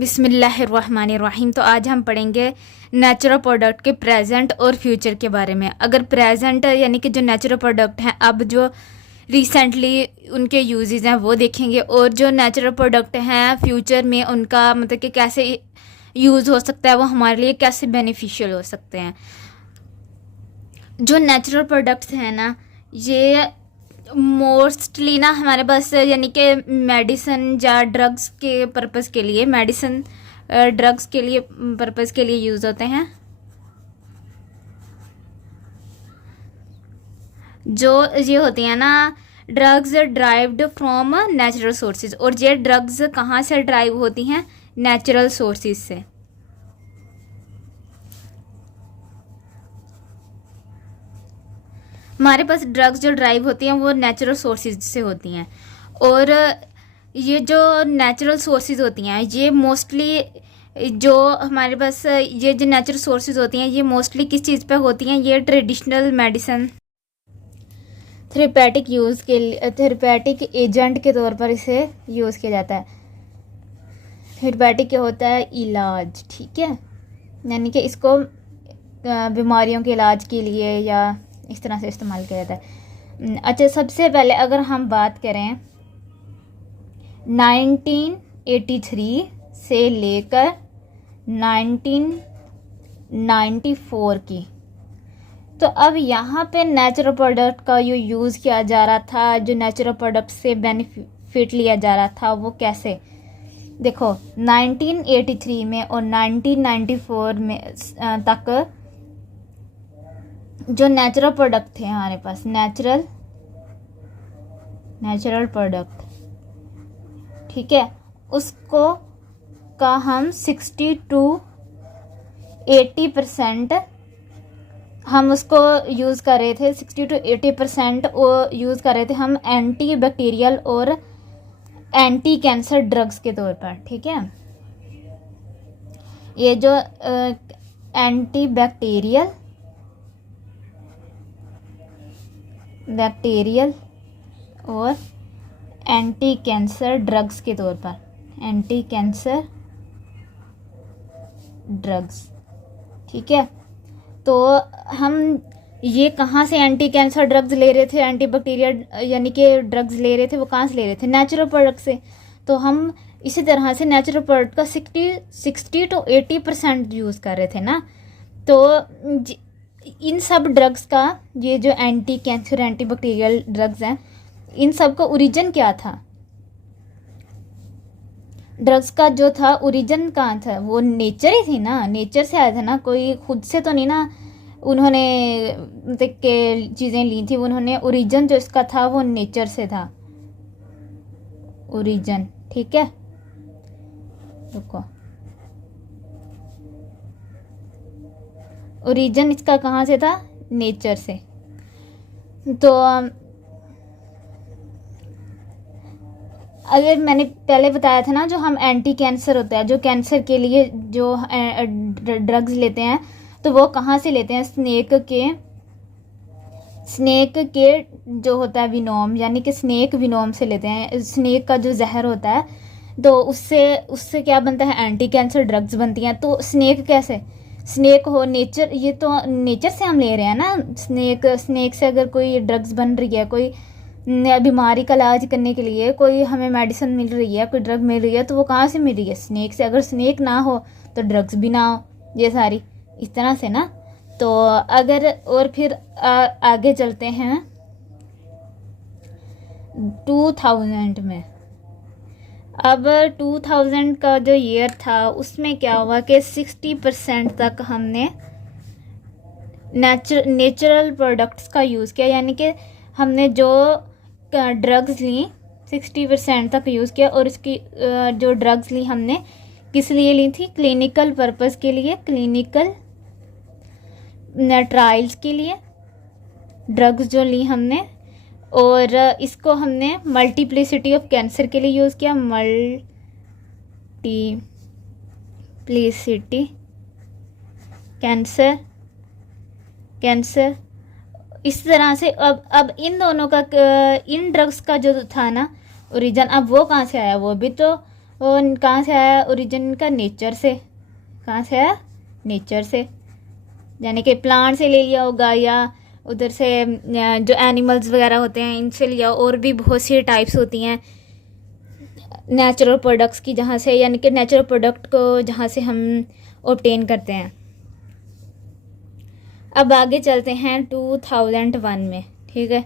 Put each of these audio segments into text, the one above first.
बिस्मिल्लाहिर्रहमानिर्रहीम। तो आज हम पढ़ेंगे नेचुरल प्रोडक्ट के प्रेजेंट और फ्यूचर के बारे में। अगर प्रेजेंट यानी कि जो नेचुरल प्रोडक्ट हैं अब जो रिसेंटली उनके यूजेस हैं वो देखेंगे, और जो नेचुरल प्रोडक्ट हैं फ्यूचर में उनका मतलब कि कैसे यूज़ हो सकता है, वो हमारे लिए कैसे बेनिफिशियल हो सकते हैं। जो नेचुरल प्रोडक्ट्स हैं ना, ये मोस्टली ना हमारे पास यानी कि मेडिसिन या ड्रग्स के पर्पज़ के लिए, मेडिसिन ड्रग्स के लिए पर्पज़ के लिए यूज़ होते हैं। जो ये होती हैं ना drugs derived from natural sources, और ये ड्रग्स कहाँ से ड्राइव होती हैं? नेचुरल सोर्सेज से। हमारे पास ड्रग्स जो ड्राइव होती हैं वो नेचुरल सोर्सेज से होती हैं, और ये जो नेचुरल सोर्सेज होती हैं ये मोस्टली जो हमारे पास ये जो नेचुरल सोर्सेज होती हैं ये मोस्टली किस चीज़ पे होती हैं? ये ट्रेडिशनल मेडिसिन, थेरेपेटिक यूज़ के लिए, थेरेपेटिक एजेंट के तौर पर इसे यूज़ किया जाता है। थेरेपेटिक क्या होता है? इलाज, ठीक है, यानी कि इसको बीमारियों के इलाज के लिए या इस तरह से इस्तेमाल किया जाता है। अच्छा, सबसे पहले अगर हम बात करें 1983 से लेकर 1994 की, तो अब यहाँ पे नेचुरल प्रोडक्ट का जो यूज़ किया जा रहा था, जो नेचुरल प्रोडक्ट से बेनिफिट लिया जा रहा था, वो कैसे? देखो 1983 में और 1994 में तक जो नेचुरल प्रोडक्ट थे हमारे पास, नेचुरल प्रोडक्ट, ठीक है, उसको का हम 60 to 80% हम उसको यूज़ कर रहे थे। 60 to 80% वो यूज़ कर रहे थे हम एंटी बैक्टीरियल और एंटी कैंसर ड्रग्स के तौर पर, ठीक है। ये जो एंटी बैक्टीरियल और एंटी कैंसर ड्रग्स के तौर पर, एंटी कैंसर ड्रग्स, ठीक है। तो हम ये कहाँ से एंटी कैंसर ड्रग्स ले रहे थे, एंटी बैक्टीरियल यानी कि ड्रग्स ले रहे थे, वो कहाँ से ले रहे थे? नेचुरल प्रोडक्ट से। तो हम इसी तरह से नेचुरल प्रोडक्ट का 60 to 80% यूज़ कर रहे थे ना। तो इन सब ड्रग्स का, ये जो anti cancer anti bacterial drugs हैं, इन सब का ओरिजिन क्या था? ड्रग्स का जो था ओरिजिन कहाँ था? वो नेचर ही थी ना, नेचर से आया था ना, कोई खुद से तो नहीं ना उन्होंने देख के चीज़ें ली थी। उन्होंने ओरिजिन जो इसका था वो नेचर से था, ओरिजिन, ठीक है। देखो ओरिजिन इसका कहाँ से था? नेचर से। तो अगर मैंने पहले बताया था ना, जो हम एंटी कैंसर होता है, जो कैंसर के लिए जो ड्रग्स लेते हैं, तो वो कहाँ से लेते हैं? स्नेक के जो होता है विनोम, यानी कि स्नेक विनोम से लेते हैं। स्नेक का जो जहर होता है, तो उससे क्या बनता है? एंटी कैंसर ड्रग्स बनती हैं। तो स्नेक कैसे? स्नेक हो नेचर, ये तो नेचर से हम ले रहे हैं ना। स्नेक से अगर कोई ड्रग्स बन रही है, कोई बीमारी का इलाज करने के लिए कोई हमें मेडिसिन मिल रही है, कोई ड्रग मिल रही है, तो वो कहाँ से मिल रही है? स्नेक से। अगर स्नेक ना हो तो ड्रग्स भी ना हो, ये सारी इस तरह से ना। तो अगर और फिर आगे चलते हैं 2000 में। अब 2000 का जो ईयर था उसमें क्या हुआ कि 60% तक हमने नेचुरल प्रोडक्ट्स का यूज़ किया, यानी कि हमने जो ड्रग्स ली 60% तक यूज़ किया। और इसकी जो ड्रग्स ली हमने किस लिए ली थी? क्लिनिकल पर्पस के लिए, क्लिनिकल ट्रायल्स के लिए ड्रग्स जो ली हमने। और इसको हमने मल्टीप्लिसिटी ऑफ कैंसर के लिए यूज़ किया, मल्टीप्लिसिटी कैंसर इस तरह से। अब इन दोनों का, इन ड्रग्स का जो था ना ओरिजिन, अब वो कहाँ से आया? वो भी तो और कहाँ से आया ओरिजिन इनका? नेचर से। कहाँ से आया? नेचर से, यानी कि प्लांट से ले लिया होगा, या उधर से जो एनिमल्स वगैरह होते हैं इनसे लिया। और भी बहुत सी टाइप्स होती हैं नेचुरल प्रोडक्ट्स की, जहाँ से, यानी कि नेचुरल प्रोडक्ट को जहाँ से हम ऑब्टेन करते हैं। अब आगे चलते हैं 2001 में, ठीक है।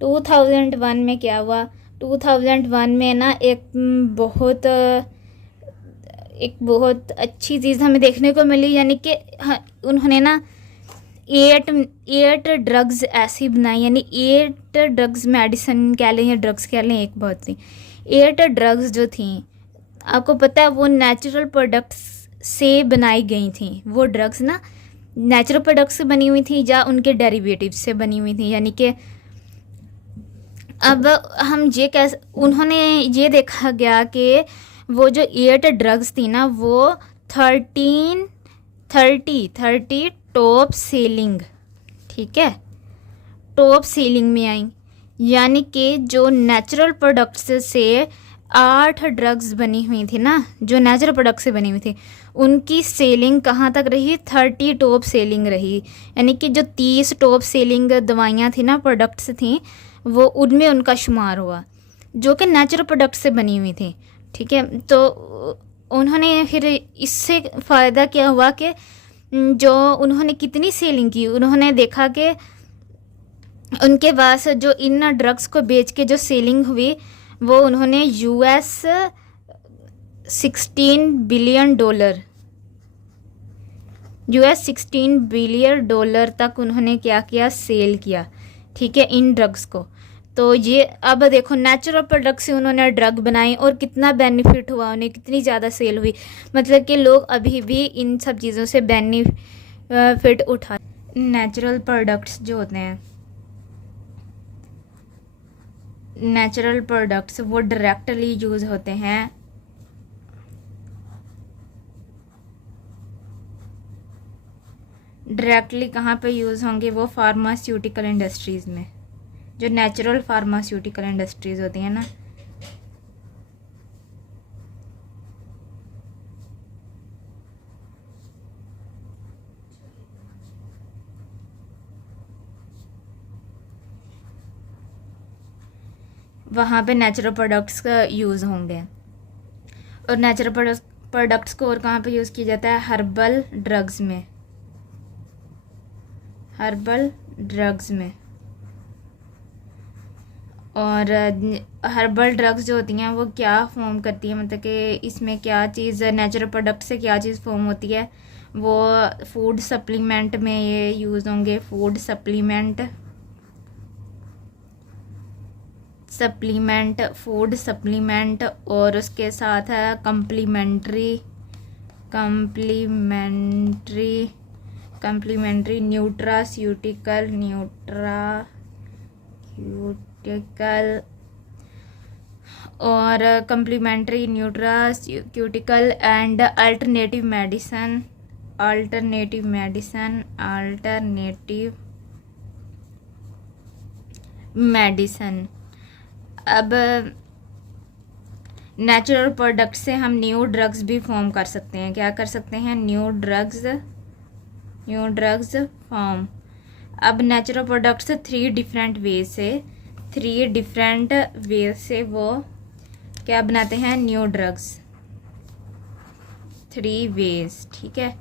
2001 में क्या हुआ? 2001 में ना एक बहुत अच्छी चीज़ हमें देखने को मिली, यानी कि उन्होंने ना 8 ड्रग्स ऐसी बनाई, यानी 8 ड्रग्स, मेडिसिन कह लें या ड्रग्स कह लें, एक बहुत थी 8 ड्रग्स जो थी, आपको पता है वो नेचुरल प्रोडक्ट्स से बनाई गई थी। वो ड्रग्स ना नेचुरल प्रोडक्ट्स से बनी हुई थी या उनके डेरिवेटिव्स से बनी हुई थी, यानी कि अब हम ये उन्होंने ये देखा गया कि वो जो 8 ड्रग्स थी ना, वो 30 टॉप सेलिंग, ठीक है, टॉप सेलिंग में आई। यानी कि जो नेचुरल प्रोडक्ट्स से 8 ड्रग्स बनी हुई थी ना, जो नेचुरल प्रोडक्ट से बनी हुई थी, उनकी सेलिंग कहाँ तक रही? 30 टॉप सेलिंग रही। यानी कि जो 30 टॉप सेलिंग दवाइयाँ थी ना, प्रोडक्ट्स थी, वो उनमें उनका शुमार हुआ, जो कि नेचुरल प्रोडक्ट से बनी हुई थी, ठीक है। तो उन्होंने फिर इससे फ़ायदा क्या हुआ कि जो उन्होंने कितनी सेलिंग की, उन्होंने देखा कि उनके पास जो इन ड्रग्स को बेच के जो सेलिंग हुई, वो उन्होंने $16 बिलियन तक उन्होंने क्या किया? सेल किया, ठीक है, इन ड्रग्स को। तो ये अब देखो, नेचुरल प्रोडक्ट से उन्होंने ड्रग बनाई और कितना बेनिफिट हुआ उन्हें, कितनी ज़्यादा सेल हुई। मतलब कि लोग अभी भी इन सब चीज़ों से बेनिफिट उठा। नेचुरल प्रोडक्ट्स जो होते हैं, नेचुरल प्रोडक्ट्स वो डायरेक्टली यूज़ होते हैं डायरेक्टली कहाँ पे यूज़ होंगे? वो फार्मास्यूटिकल इंडस्ट्रीज़ में, जो नेचुरल फार्मास्यूटिकल इंडस्ट्रीज़ होती हैं ना, वहाँ पे नेचुरल प्रोडक्ट्स का यूज़ होंगे। और नेचुरल प्रोडक्ट्स को और कहाँ पे यूज़ किया जाता है? हर्बल ड्रग्स में, हर्बल ड्रग्स में। और हर्बल ड्रग्स जो होती हैं वो क्या फॉर्म करती है, मतलब कि इसमें क्या चीज़, नेचुरल प्रोडक्ट से क्या चीज़ फॉर्म होती है? वो फूड सप्लीमेंट में ये यूज़ होंगे, फूड फूड सप्लीमेंट, और उसके साथ है कम्प्लीमेंट्री न्यूट्रास्यूटिकल और complementary nutraceutical and alternative medicine. अब नेचुरल प्रोडक्ट से हम न्यू ड्रग्स भी फॉर्म कर सकते हैं। क्या कर सकते हैं? New drugs form. अब नेचुरल प्रोडक्ट से 3 डिफरेंट वे से वो क्या बनाते हैं? न्यू ड्रग्स, 3 वेज, ठीक है।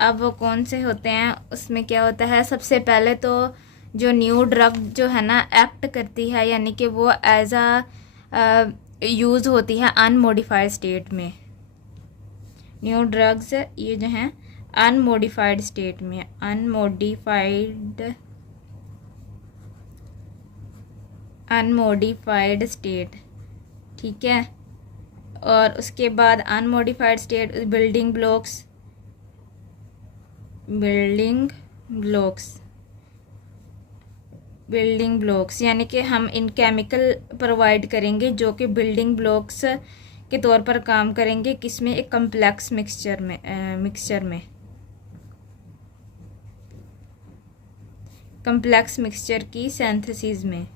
अब वो कौन से होते हैं? उसमें क्या होता है? सबसे पहले तो जो न्यू ड्रग जो है ना एक्ट करती है, यानी कि वो एज यूज़ होती है अनमोडिफाइड स्टेट में। न्यू ड्रग्स ये जो हैं अनमोडिफाइड स्टेट में, अनमोडिफाइड स्टेट, ठीक है। और उसके बाद अनमोडिफाइड स्टेट बिल्डिंग ब्लॉक्स, यानी कि हम इन केमिकल प्रोवाइड करेंगे जो कि बिल्डिंग ब्लॉक्स के तौर पर काम करेंगे। किसमें? एक कम्प्लेक्स मिक्सचर में कम्प्लेक्स मिक्सचर की सिंथेसिस में,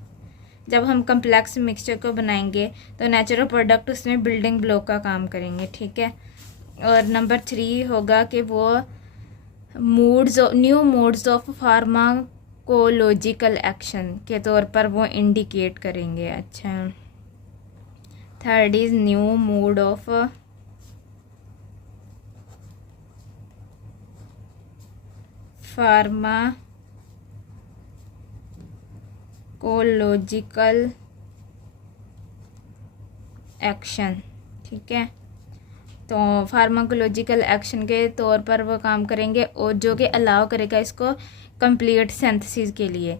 जब हम कम्प्लेक्स मिक्सचर को बनाएंगे तो नेचुरल प्रोडक्ट उसमें बिल्डिंग ब्लॉक का काम करेंगे, ठीक है। और नंबर 3 होगा कि वो new modes of pharmacological action के तौर पर वो इंडिकेट करेंगे। अच्छा, third is new mode of pharmacological action, ठीक है। तो फार्माकोलॉजिकल एक्शन के तौर पर वो काम करेंगे और जो कि अलाउ करेगा इसको कंप्लीट सिंथेसिस के लिए।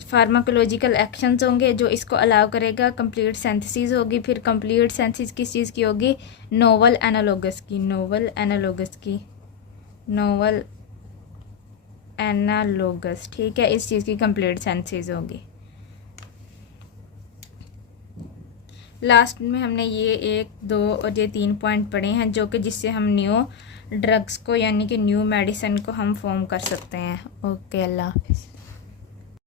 फार्माकोलॉजिकल एक्शंस होंगे जो इसको अलाउ करेगा, कंप्लीट सिंथेसिस होगी। फिर कंप्लीट सिंथेसिस किस चीज़ की होगी? नोवल एनालॉगस की, नोवल एनालॉगस, ठीक है। इस चीज़ की कंप्लीट सिंथेसिस होगी। लास्ट में हमने ये 1, 2 और ये 3 पॉइंट पढ़े हैं जो कि जिससे हम न्यू ड्रग्स को यानी कि न्यू मेडिसिन को हम फॉर्म कर सकते हैं। ओके, अल्लाह हाफिज़।